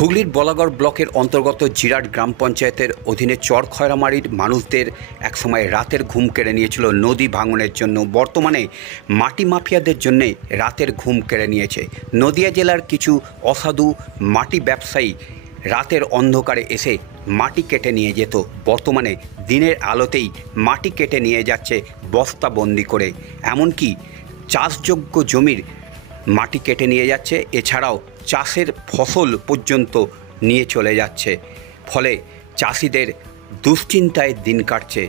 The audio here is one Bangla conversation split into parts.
হুগলির বলাগড় ব্লকের অন্তর্গত জিরাট গ্রাম পঞ্চায়েতের অধীনে চরখয়রামারির মানুষদের একসময় রাতের ঘুম কেড়ে নিয়েছিল নদী ভাঙনের জন্য। বর্তমানে মাটি মাফিয়াদের জন্য রাতের ঘুম কেড়ে নিয়েছে। নদিয়া জেলার কিছু অসাধু মাটি ব্যবসায়ী রাতের অন্ধকারে এসে মাটি কেটে নিয়ে যেত। বর্তমানে দিনের আলোতেই মাটি কেটে নিয়ে যাচ্ছে বস্তাবন্দি করে। এমনকি চাষযোগ্য জমির মাটি কেটে নিয়ে যাচ্ছে, এছাড়াও চাষের ফসল পর্যন্ত নিয়ে চলে যাচ্ছে। ফলে চাষিদের দুশ্চিন্তায় দিন কাটছে।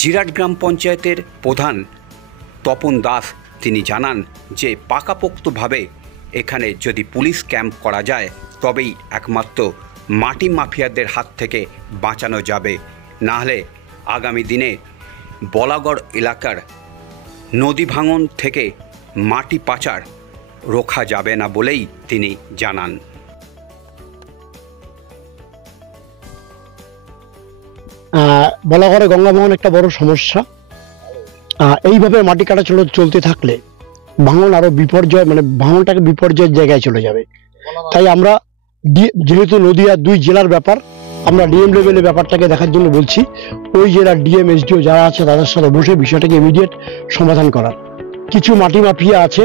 জিরাট গ্রাম পঞ্চায়েতের প্রধান তপন দাস তিনি জানান যে পাকাপোক্তভাবে এখানে যদি পুলিশ ক্যাম্প করা যায় তবেই একমাত্র মাটি মাফিয়াদের হাত থেকে বাঁচানো যাবে, নাহলে আগামী দিনে বলাগড় এলাকার নদী ভাঙন থেকে মাটি পাচার রোখা যাবে না বলেই তিনি জানান। বলাগড়ে গঙ্গা ভাঙন একটা বড় সমস্যা। এইভাবে মাটি কাটা চলতে থাকলে ভাঙন আরো বিপর্যয়, ভাঙনটাকে বিপর্যয়ের জায়গায় চলে যাবে। তাই আমরা যেহেতু নদীয়া দুই জেলার ব্যাপার, আমরা ডিএম লেভেলের ব্যাপারটাকে দেখার জন্য বলছি। ওই জেলার ডিএম এসডিও যারা আছে তাদের সাথে বসে বিষয়টাকে ইমিডিয়েট সমাধান করার। কিছু মাটি মাফিয়া আছে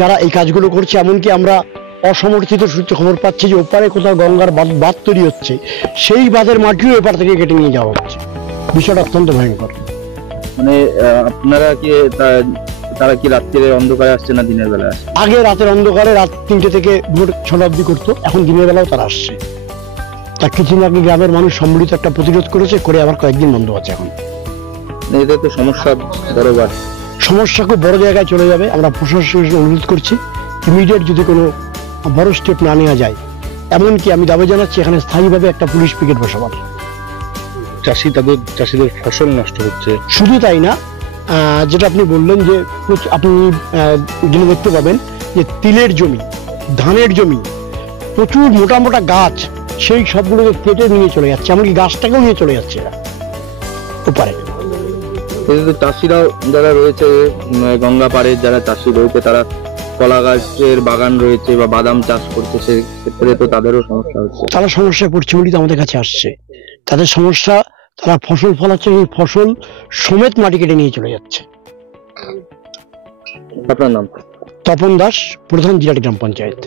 যারা এই কাজগুলো করছে, এমনকি আমরা অসমর্থিত সূত্রে খবর পাচ্ছি যে ওপারে কোথাও গঙ্গার বাঁধ তৈরি হচ্ছে, সেই বাঁধের মাটিও এপার থেকে কেটে নিয়ে যাওয়া হচ্ছে। বিষয়টা অত্যন্ত ভয়ঙ্কর। আপনারা কি তারা কি রাত্রির অন্ধকারে আসছে না দিনের বেলা? আগে রাতের অন্ধকারে রাত 3টে থেকে ভোর 6টা অবধি করতো, এখন দিনের বেলাও তারা আসছে। তার কিছুদিন আগে গ্রামের মানুষ সম্মিলিত একটা প্রতিরোধ করেছে, করে আবার কয়েকদিন বন্ধ আছে। এখন এটা তো সমস্যা বড়, সমস্যা খুব বড় জায়গায় চলে যাবে। আমরা প্রশাসনকে অনুরোধ করছি ইমিডিয়েট যদি কোনো বড় স্টেপ না নেওয়া যায়, এমনকি আমি দাবি জানাচ্ছি এখানে স্থায়ীভাবে একটা পুলিশ পিকেট বসাবার। চাষিদের ফসল নষ্ট হচ্ছে। শুধু তাই না, যেটা আপনি বললেন যে আপনি গেলে দেখতে পাবেন যে তিলের জমি, ধানের জমি, প্রচুর মোটা মোটা গাছ, সেই সবগুলোকে কেটে নিয়ে চলে যাচ্ছে, এমনকি গাছটাকেও নিয়ে চলে যাচ্ছে এরা ওপারে। চাষিরাও যারা রয়েছে গঙ্গা পাড়ে, যারা চাষি রয়েছে, তারা কলা গাছের বাগান রয়েছে বা বাদাম চাষ করছে, সেক্ষেত্রে তো তাদেরও সমস্যা হচ্ছে। তারা সমস্যায় পড়ছে বলেই তো আমাদের কাছে আসছে। তাদের সমস্যা, তারা ফসল ফলাচ্ছে, এই ফসল সমেত মাটি কেটে নিয়ে চলে যাচ্ছে। আপনার নাম? তপন দাস, প্রধান জিরাট গ্রাম পঞ্চায়েত।